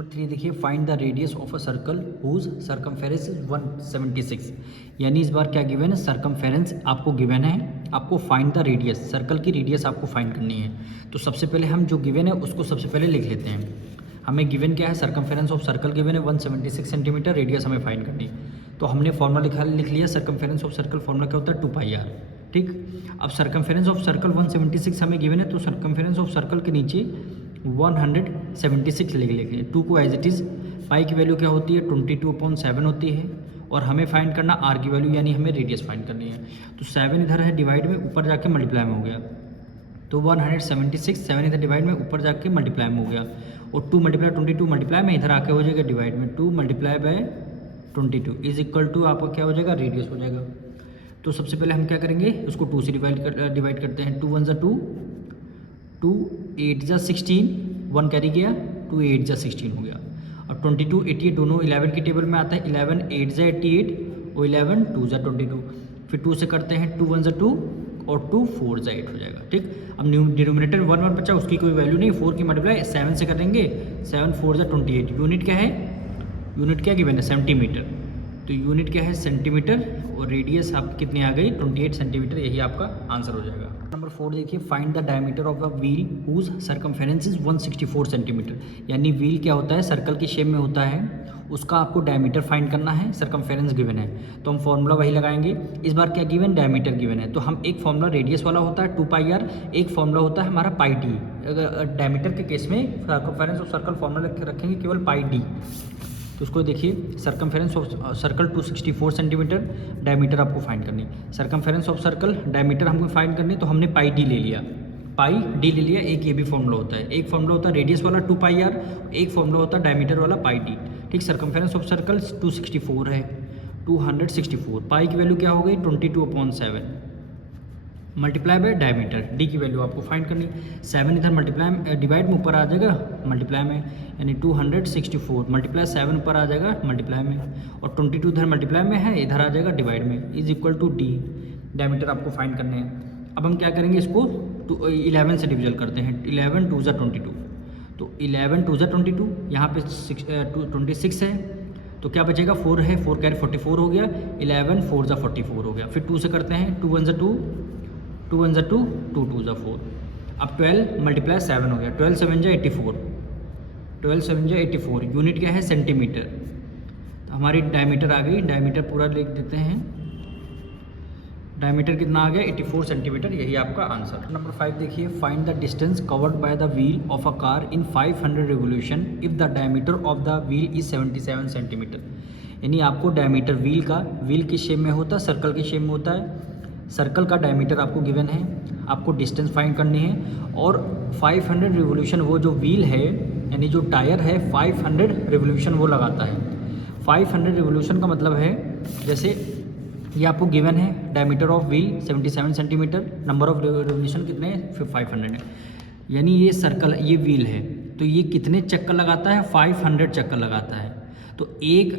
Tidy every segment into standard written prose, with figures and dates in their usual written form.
Number 3 देखिए, find the radius of a circle whose circumference is 176। यानी इस बार क्या गिवन है, सर्कमफेरेंस आपको गिवन है, आपको फाइंड द रेडियस, सर्कल की रेडियस आपको फाइंड करनी है। तो सबसे पहले हम जो गिवन है उसको सबसे पहले लिख लेते हैं। हमें गिवन क्या है, सर्कमफेरेंस ऑफ सर्कल गिवन है 176 सेंटीमीटर, रेडियस हमें फाइंड करनी है। तो हमने फॉर्मूला लिख लिया, सर्कमफेरेंस ऑफ सर्कल फॉर्मूला क्या होता है 2πr। ठीक, अब सर्कमफेरेंस ऑफ सर्कल 176 हमें गिवन है, तो सर्कमफेरेंस ऑफ सर्कल के नीचे 176 लिख लेंगे। 2 को एज इट इज़, पाई की वैल्यू क्या होती है 22/7 होती है, और हमें फाइंड करना आर की वैल्यू, यानी हमें रेडियस फाइंड करनी है। तो 7 इधर है डिवाइड में, ऊपर जाके मल्टीप्लाई में हो गया, तो 176, 7 इधर डिवाइड में, ऊपर जाके मल्टीप्लाई में हो गया, और 2 मल्टीप्लाई 22 मल्टीप्लाई में इधर आके हो जाएगा डिवाइड में, 2 multiply by 22 is equal to आपका क्या हो जाएगा, रेडियस हो जाएगा। तो सबसे पहले हम क्या करेंगे, उसको 2 से डिवाइड करते हैं। 2 1 ज़ा 2, 2 8 ज़ा 16, 1 कैरी किया, 2 8 ज़ा 16 हो गया। और 22 88 दोनों 11 की टेबल में आता है, 11 8 ज़ा 88 और 11 2 ज़ा 22। फिर 2 से करते हैं, 2 1 ज़ा 2 और 2 4 ज़ा 8 हो जाएगा। ठीक, अब डिनोमिनेटर 1 1 बचा, उसकी कोई वैल्यू नहीं, 4 की मल्टीप्लाई 7 से करेंगे, 7 4 ज़ा 28। यूनिट क्या है, यूनिट क्या गिवन है, सेंटीमीटर। तो यूनिट क्या है, सेंटीमीटर, और रेडियस आप कितनी आ गई 28 सेंटीमीटर, यही आपका आंसर हो जाएगा। नंबर 4 देखिए, find the diameter of the wheel whose circumference is 164 centimetre. यानी व्हील क्या होता है, सर्कल की शेप में होता है, उसका आपको डायमीटर फाइंड करना है, सर्कमफेरेंस गिवन है, तो हम फॉर्मूला वही लगाएंगे। इस बार क्या गिवन, डायमीटर गिवन है, तो हम एक फॉर्मूला रेडियस वाला होता है 2πr, एक फॉर्मूला होता है हमारा πd। अगर डायमीटर के केस में सर्कमफेरेंस ऑफ सर्कल फॉर्मूला रखेंगे केवल πd। तो उसको देखिए, circumference of circle 264 centimetre, diameter आपको फाइंड करनी। सर्कमफेरेंस ऑफ सर्कल डायमीटर हमको फाइंड करनी, तो हमने पाई डी ले लिया, पाई डी ले लिया। एक ये भी फॉर्मूला होता है, एक फॉर्मूला होता है रेडियस वाला 2πr, एक फॉर्मूला होता है डायमीटर वाला पाई डी। ठीक, सर्कमफेरेंस ऑफ सर्कल 264 है, 264, पाई की वैल्यू क्या हो गई 22/7 मल्टीप्लाई बाय डायमीटर, डी की वैल्यू आपको फाइंड करनी। 7 इधर मल्टीप्लाई डिवाइड में ऊपर आ जाएगा मल्टीप्लाई में, यानी 264 मल्टीप्लाई 7 ऊपर आ जाएगा मल्टीप्लाई में, और 22 इधर मल्टीप्लाई में है, इधर आ जाएगा डिवाइड में, is equal to D. Diameter आपको फाइंड करने हैं। अब हम क्या करेंगे, इसको 11 से डिविजन करते हैं। 11 2 ज़ा 22, तो 11 2 ज़ा 22, यहाँ पे 26 है, तो क्या बचेगा 4 है, 4 कैरी 44 हो गया, 11 4 ज़ा 44 हो गया। फिर 2 से करते हैं, 2 1 ज़ा 2, 2 1 ज़ा 2, 2 2 ज़ा 4। अब 12 मल्टीप्लाई 7 हो गया, 12 7 ज़ा 84, 12 7 ज़ा 84। यूनिट क्या है, सेंटीमीटर। तो हमारी डायमीटर आ गई, डायमीटर पूरा लिख देते हैं, डायमीटर कितना आ गया 84 सेंटीमीटर, यही आपका आंसर। नंबर 5 देखिए, find the distance covered by the wheel of a car in 500 revolution if the diameter of the wheel is 77 centimetre. यानी आपको डायमीटर व्हील का, व्हील किस शेप में होता है, सर्कल की शेप में होता है, सर्कल का डायमीटर आपको गिवन है, आपको डिस्टेंस फाइंड करनी है, और 500 रिवोल्यूशन वो जो व्हील है, यानी जो टायर है 500 रिवोल्यूशन वो लगाता है। 500 रिवोल्यूशन का मतलब है, जैसे ये आपको गिवन है, diameter of wheel 77 centimetre, number of revolution कितने हैं 500 है। यानी ये सर्कल, ये व्हील है, तो ये कितने चक्कर लगाता है, 500 चक्कर लगाता है। तो एक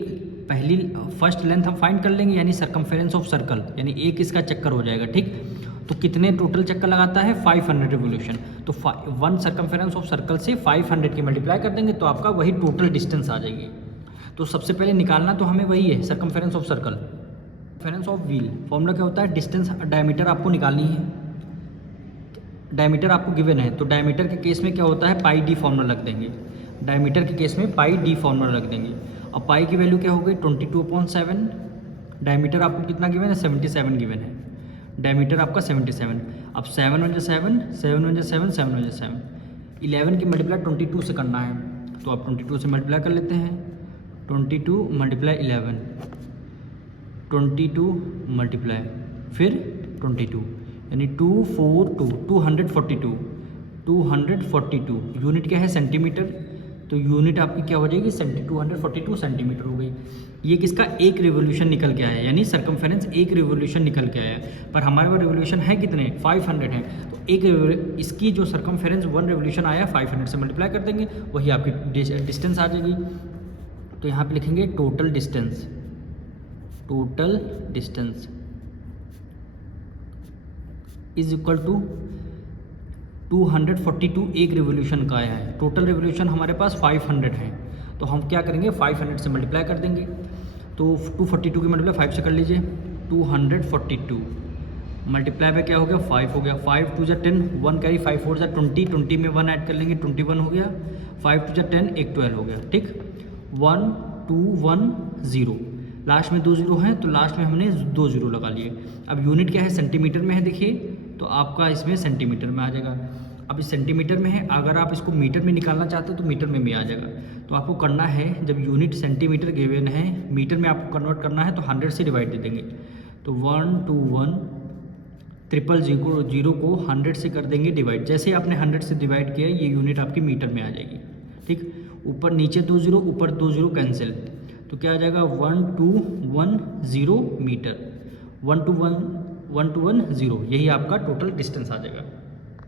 पहली फर्स्ट लेंथ हम फाइंड कर लेंगे, यानी सर्कमफेरेंस ऑफ सर्कल, यानी एक इसका चक्कर हो जाएगा। ठीक, तो कितने टोटल चक्कर लगाता है 500 रिवोल्यूशन, तो 1 सर्कमफेरेंस ऑफ सर्कल से 500 की मल्टीप्लाई कर देंगे, तो आपका वही टोटल डिस्टेंस आ जाएगी। तो सबसे पहले निकालना तो हमें वही है, circumference of circle, circumference of wheel. Formula क्या होता है, डिस्टेंस, डायमीटर आपको निकालनी है, डायमीटर आपको गिवन है, तो डायमीटर के केस में क्या होता है पाई डी फॉर्मूला रख देंगे, डायमीटर के केस में पाई डी फॉर्मूला रख देंगे। अब पाई की वैल्यू क्या हो गई 22/7, डायमीटर आपको कितना गिवन है 77 गिवन है, डायमीटर आपका 77। अब 7 1 7, 7 1 7, 7 1 7, 11 की मल्टीप्लाई 22 से करना है, तो आप 22 से मल्टीप्लाई कर लेते हैं, 22 मल्टीप्लाई 11, 22 मल्टीप्लाई फिर 22, यानी 242, 242, 242। यूनिट क्या है सेंटीमीटर, तो यूनिट आपकी क्या हो जाएगी 242 सेंटीमीटर हो गई। ये किसका, एक रिवोल्यूशन निकल के आया, यानी सर्कमफेरेंस एक रिवोल्यूशन निकल के आया, पर हमारे पास रिवोल्यूशन है कितने 500 है, तो एक इसकी जो सर्कमफेरेंस 1 रिवोल्यूशन आया 500 से मल्टीप्लाई कर देंगे, वही आपकी डिस्टेंस आ जाएगी। तो यहाँ पे लिखेंगे total distance, total distance is equal to 242 एक रिवोल्यूशन का आया है, टोटल रिवोल्यूशन हमारे पास 500 है, तो हम क्या करेंगे 500 से मल्टीप्लाई कर देंगे। तो 242 की मल्टीप्लाई 5 से कर लीजिए, 242 मल्टीप्लाई पे क्या हो गया 5 हो गया, 5 2 जा 10, 1 कैरी 5 4 जा 20, 20 में 1 ऐड कर लेंगे 21 हो गया, 5 2 जा 10, एक 12 हो गया। ठीक, 1 2 1 0, लास्ट में 2 जीरो हैं तो लास्ट में हमने 2 जीरो लगा लिए। अब यूनिट क्या है, सेंटीमीटर में है, देखिए तो आपका इसमें सेंटीमीटर में आ जाएगा। अब इस सेंटीमीटर में है, अगर आप इसको मीटर में निकालना चाहते हो तो मीटर में भी आ जाएगा। तो आपको करना है, जब यूनिट सेंटीमीटर गिवन है, मीटर में आपको कन्वर्ट करना है तो 100 से डिवाइड दे देंगे। तो 1 2 1 000 को 100 से कर देंगे डिवाइड। जैसे ही आपने 100 से डिवाइड किया ये यूनिट आपकी मीटर में आ जाएगी। ठीक, ऊपर नीचे 2 जीरो, ऊपर 2 जीरो कैंसिल, तो क्या आ जाएगा 1210 मीटर, 1 to 1 0, यही आपका टोटल डिस्टेंस आ जाएगा।